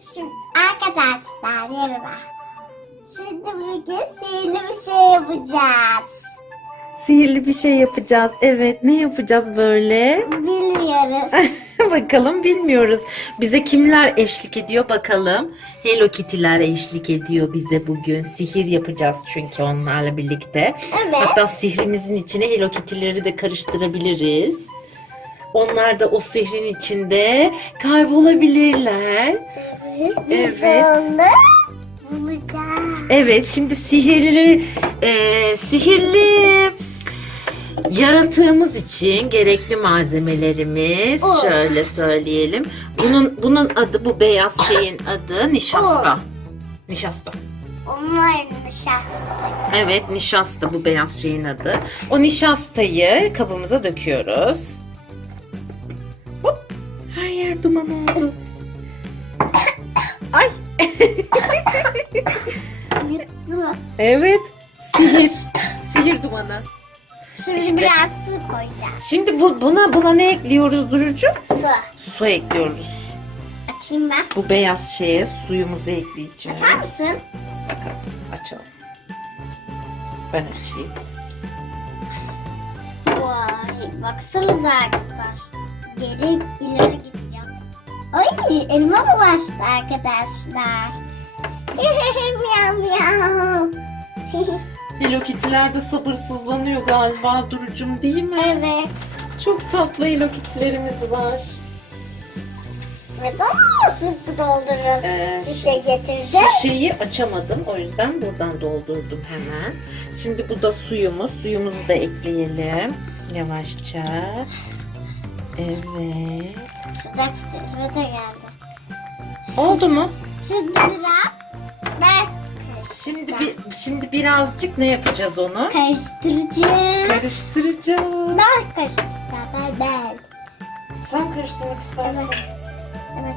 Şimdi arkadaşlar merhaba. Şimdi bugün sihirli bir şey yapacağız. Sihirli bir şey yapacağız. Evet, ne yapacağız böyle? Bilmiyoruz. Bakalım, bilmiyoruz. Bize kimler eşlik ediyor bakalım. Hello Kitty'ler eşlik ediyor bize bugün. Sihir yapacağız çünkü onlarla birlikte. Evet. Hatta sihrimizin içine Hello Kitty'leri de karıştırabiliriz. Onlar da o sihrin içinde kaybolabilirler. Biz Evet. onu bulacağız. Evet, şimdi sihirli yaratığımız için gerekli malzemelerimiz şöyle söyleyelim. Bunun adı, bu beyaz şeyin adı nişasta. Nişasta. Onlar nişasta. Evet, nişasta bu beyaz şeyin adı. O nişastayı kabımıza döküyoruz. Hop, her yer duman oldu. Ay. Evet, sihir dumanı. Şimdi İşte. biraz su koyacağız. Şimdi buna ne ekliyoruz Duru'cum? Su. Su ekliyoruz. Açayım ben. Bu beyaz şeye suyumuzu ekleyeceğiz. Açar mısın? Bakalım, açalım. Ben açayım. Vay, baksanıza arkadaşlar. Geri ileri gidiyor. Ay, elma bulaştı arkadaşlar. Miyav miyav. Hello Kitty'ler de sabırsızlanıyor galiba Duru'cum, değil mi? Evet. Çok tatlı Hello Kitty'lerimiz var. Neden sütü doldururuz? Şişe getirdi. Şişeyi açamadım, o yüzden buradan doldurdum hemen. Şimdi bu da suyumuz. Suyumuzu da ekleyelim. Yavaşça. Evet. Sıcak sirke de geldi. Oldu mu? Şimdi biraz ben Şimdi birazcık ne yapacağız onu? karıştıracağım. Karıştıracağız. Ben karıştıracağım. Ben. Sen karıştırmak istersen. Evet.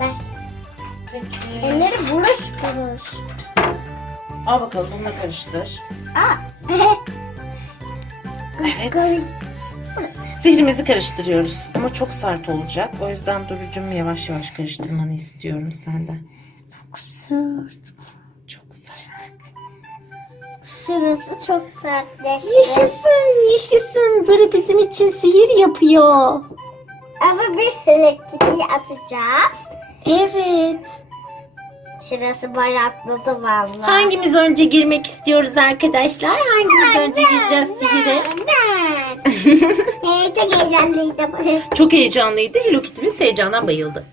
Ver. Peki. Elleri buruş buruş. Al bakalım, bununla karıştır. Aa. Evet. Karış. Sihrimizi karıştırıyoruz. Ama çok sert olacak. O yüzden Duru'cum yavaş yavaş karıştırmanı istiyorum senden. Çok sert. Çok sert. Şurası çok sertleşti. Yaşasın. Duru bizim için sihir yapıyor. Ama bir elektriği atacağız. Evet. Şurası bayatladı vallahi. Hangimiz önce girmek istiyoruz arkadaşlar? Hangimiz önce gireceğiz sihire? Ben. Çok heyecanlıydım. Çok heyecanlıydı. Hello Kitty'miz heyecandan bayıldı.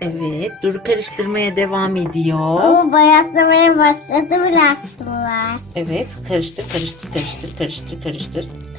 Evet, Duru karıştırmaya devam ediyor. Ama bayatlamaya başladı biraz sular. Evet, karıştır.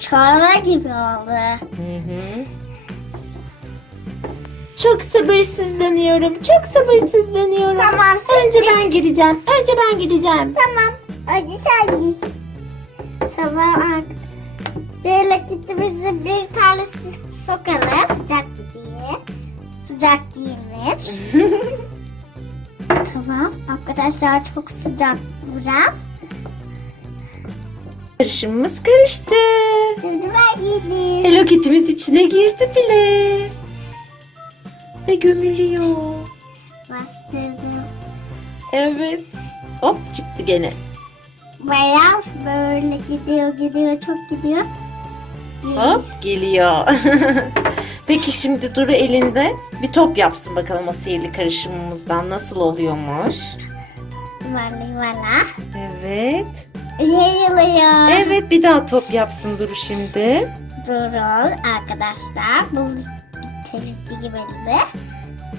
Çorba gibi oldu. Hı. Çok sabırsızlanıyorum. Tamam, Önce ben gireceğim. Tamam. Acı sen gir. Tamam. Böyle gittiğimizde bir tanesi sokalım. Sıcak diye. Sıcak değilmiş. Tamam. Arkadaşlar çok sıcak biraz. Karışımımız karıştı. Şimdi ben yedim. Hello Kitty'miz içine girdi bile. Ve gömülüyor. Bastırdım. Evet. Hop, çıktı gene. Bayağı böyle gidiyor çok gidiyor. Hop, geliyor. Peki şimdi Duru elinde bir top yapsın bakalım o sihirli karışımımızdan nasıl oluyormuş. Yuvarla. Evet. Yayılıyor. Evet, bir daha top yapsın Duru şimdi. Durun arkadaşlar. Bu temizliği bölümü.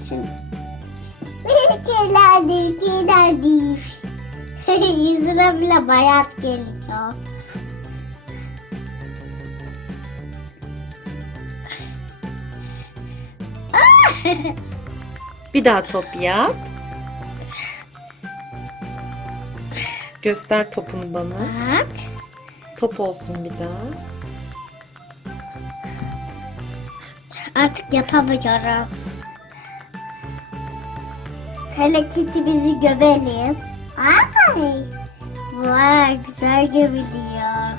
Şimdi kirlendim. Yüzüne bile bayat geliyor. Bir daha top yap. Göster topunu bana. Bak. Top olsun bir daha. Artık yapamıyorum. Hele Kitty bizi gömelim. Ay. Vay, güzel gömülüyor.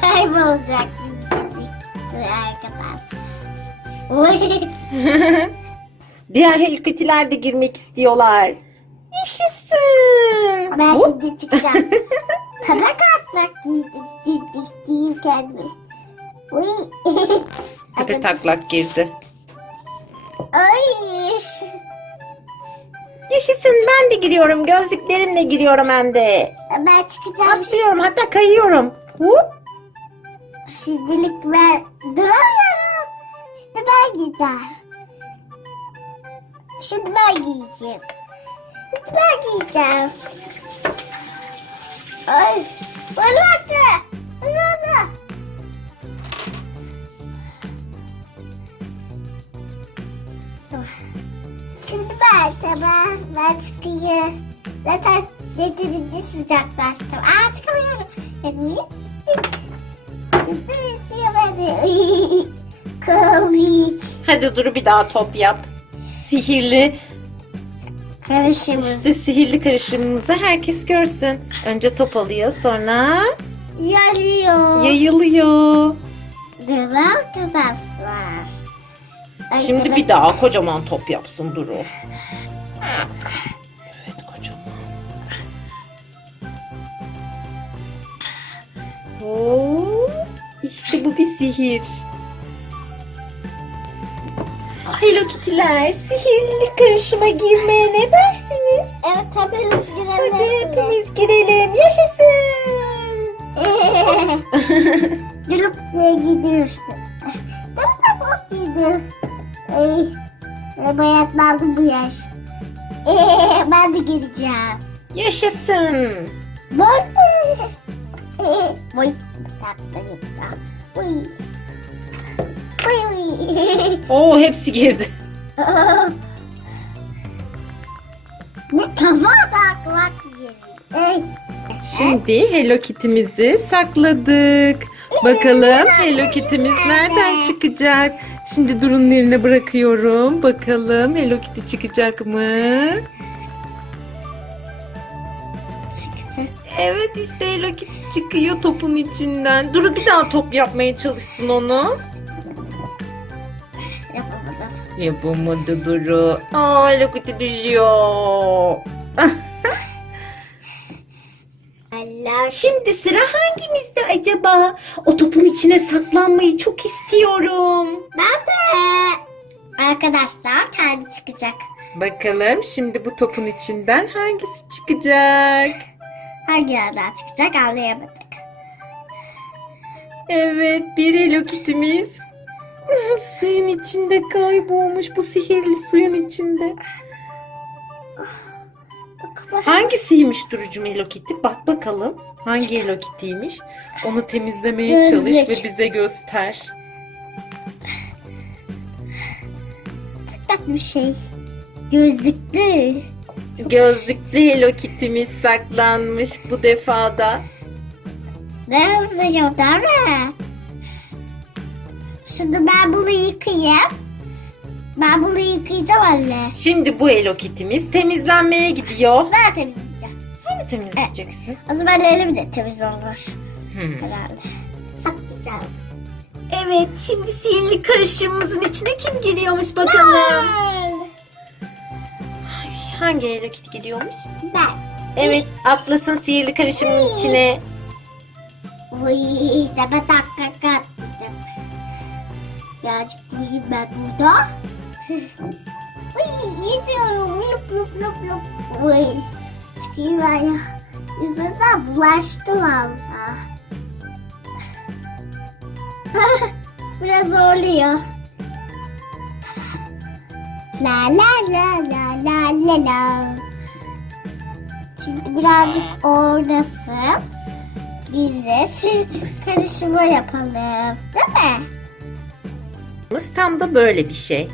Kaybolacak gibi gözüktü. Arkadaşlar. Oy. Diğer Hello Kitty'ler de girmek istiyorlar. Yaşasın. Ben Hop. şimdi çıkacağım. Tarak atlak giydim. Dizdim kendimi. Uy. Tepe taklak girdi. Ay. Yaşasın, ben de giriyorum. Gözlüklerimle giriyorum hem de. Ben çıkacağım. Atlıyorum, hatta kayıyorum. Hop. Şimdilik ben duramıyorum. Şimdi ben giyeceğim. Şimdi ben giyeceğim. Şimdi ben giyeceğim. Ay. Olmadı. Olmadı. Şimdi ben çıkayım. Zaten yeterince sıcaklaştım. Çıkamıyorum. Etmeyeyim. Şimdi beni. Komik. Hadi Duru, bir daha top yap. Sihirli, Karışımı. işte sihirli karışımımızı herkes görsün. Önce top alıyor, sonra Yanıyor. yayılıyor. Değil mi arkadaşlar? Şimdi bir daha kocaman top yapsın Duru. Evet, kocaman. Oo, işte bu bir sihir. Hello Kitty'ler, sihirli karışıma girmeye ne dersiniz? Evet, hepimiz girelim. Hadi hepimiz girelim. Yaşasın. Durup gidiyoruz. Tabii bak giydi. Bayatlandım bu yaş. Ben de gideceğim. Yaşasın. Bak. Vay. Tatlı. Vay. Vay. Oo, hepsi girdi. Bu kafa taklak yeri. Şimdi Hello Kitty'mizi sakladık. Bakalım Hello Kitty'miz nereden çıkacak? Şimdi Duru'nun eline bırakıyorum. Bakalım Hello Kitty çıkacak mı? Çıktı. Evet, işte Hello Kitty çıkıyor topun içinden. Duru bir daha top yapmaya çalışsın onu. Yapamadım. Yapamadı Duru. Aa, Hello Kitty düşüyor. Allah. Şimdi sıra hangimizde acaba? O topun içine saklanmayı çok istiyorum. Ben de. Arkadaşlar kendi çıkacak. Bakalım şimdi bu topun içinden hangisi çıkacak? Hangi yerden çıkacak anlayamadık. Evet, bir Hello Kitty'miz suyun içinde kaybolmuş, bu sihirli suyun içinde. Hangisiymiş Duru'cum Hello Kitty? Bak bakalım hangi Hello Kitty'ymiş. Onu temizlemeye çalış Gözlük. ve bize göster. Çok tatlı bir şey. Gözlüklü. Gözlüklü Hello Kitty'miz saklanmış bu defada. Ne hızlıyım değil mi? Şimdi ben bunu yıkayayım. Ben bunu yıkayacağım anne. Şimdi bu Hello Kitty'miz temizlenmeye gidiyor. Ben temizleyeceğim. Sen mi temizleyeceksin? O zaman elim de temiz olur Hmm. herhalde. Saklayacağım. Evet, şimdi sihirli karışımımızın içine kim giriyormuş bakalım. Hangi Hello Kitty giriyormuş? Ben. Evet, Atlas'ın sihirli karışımının içine. Uy, tepe takka attım. Birazcık durayım ben burada. Uy, yüzüyorum. Lup lup lup lup. Uy, çıkayım ben ya. Yüzünden bulaştım valla. Biraz zorluyor. La la la la la la la. Şimdi birazcık oynasın. Biz de karışımı yapalım. Değil mi? Tam da böyle bir şey.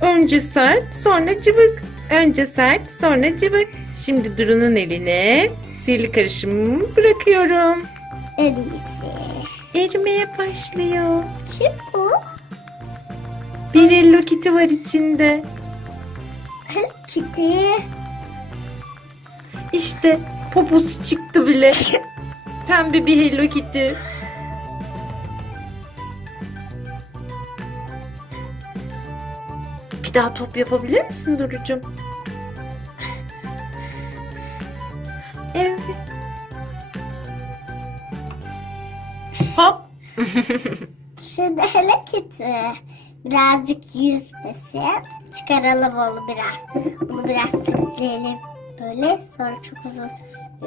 Önce sert, sonra cıvık. Önce sert, sonra cıvık. Şimdi Duru'nun eline sihirli karışımımı bırakıyorum. Elbise. Erimeye başlıyor. Kim bu? Bir Hello Kitty var içinde. Kitty. İşte poposu çıktı bile. Pembe bir Hello Kitty. Bir daha top yapabilir misin Duru'cum? Evet. Hop. Şimdi Hello Kitty birazcık yüzmesin. Çıkaralım onu biraz. Bunu biraz temizleyelim. Böyle sonra çok uzun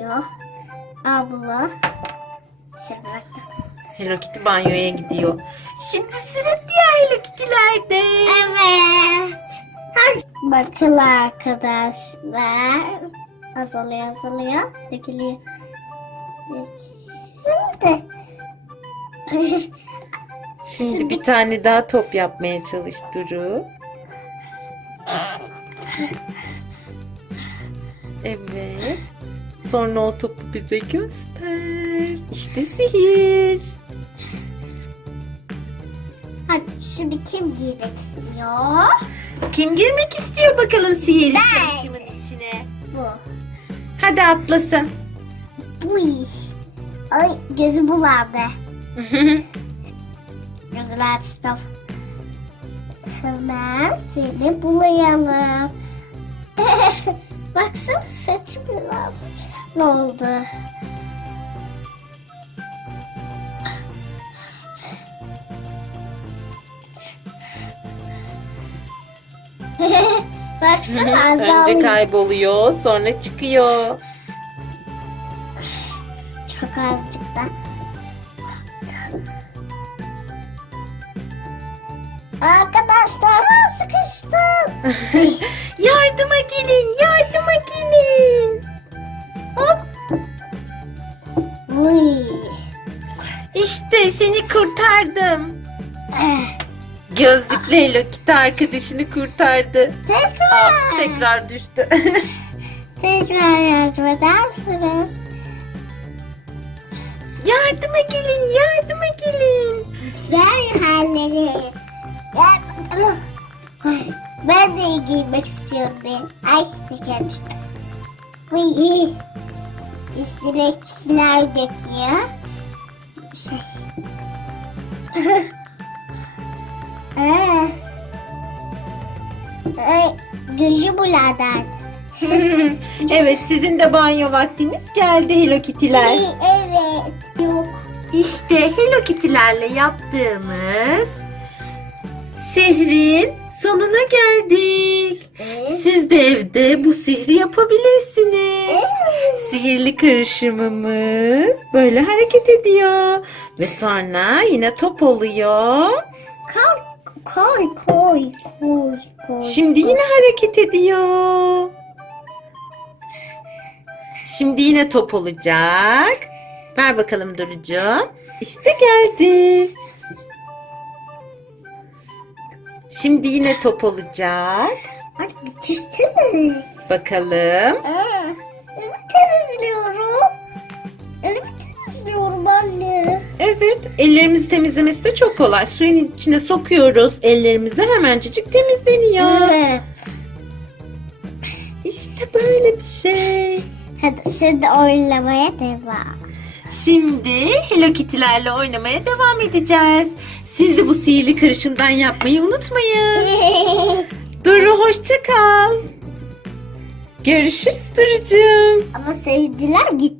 yok. Al bunu. Dışarı bıraktım. Hello Kitty banyoya gidiyor. Şimdi sıra diğer Hello Kitty'lerde. Evet. Bakın arkadaşlar. Azalıyor. Dökülüyor. Şimdi bir tane daha top yapmaya çalış Duru. Evet. Sonra o topu bize göster. İşte sihir. Hadi şimdi kim giymek istiyor? Kim girmek istiyor bakalım sihirli Ben. karışımın içine? Bu. Hadi atlasın. Uy. Ay gözü bulandı. Gözünü açtım. Hemen seni bulayalım. Baksana saçım biraz. Ne oldu? Baksana Önce azaldı. kayboluyor, sonra çıkıyor. Çok azıcık da. Arkadaşlar ben sıkıştım. Yardıma gelin. Hop. Uy. İşte seni kurtardım. Eh, Gözlüklü Hello Kitty arkadaşını kurtardı. Tekrar. Tekrar düştü. Tekrar yardım edersiniz. Yardıma gelin. Güzel halleri. Gel bakalım. Ay, ben de giymek istiyorum. Ay teker işte. Uy. Üstüne döküyor. Şey. Ay, gözü buladan. Evet, sizin de banyo vaktiniz geldi Hello Kitty'ler. Evet. Yok. İşte Hello Kitty'lerle yaptığımız sihrin sonuna geldik. Siz de evde bu sihri yapabilirsiniz. Sihirli karışımımız böyle hareket ediyor. Ve sonra yine top oluyor. Koy. Şimdi yine hareket ediyor. Şimdi yine top olacak. Ver bakalım Duru'cuğum. İşte geldi. Şimdi yine top olacak. Hadi bitirsene. Bakalım. Elimi temizliyorum. Anne. Evet, ellerimizi temizlemesi de çok kolay. Suyun içine sokuyoruz ellerimizi, hemencecik temizleniyor. Evet. İşte böyle bir şey. Hadi şimdi oynamaya devam. Şimdi Hello Kitty'lerle oynamaya devam edeceğiz. Siz de bu sihirli karışımdan yapmayı unutmayın. Duru hoşça kal. Görüşürüz Duru'cum. Ama sevdiler gitti.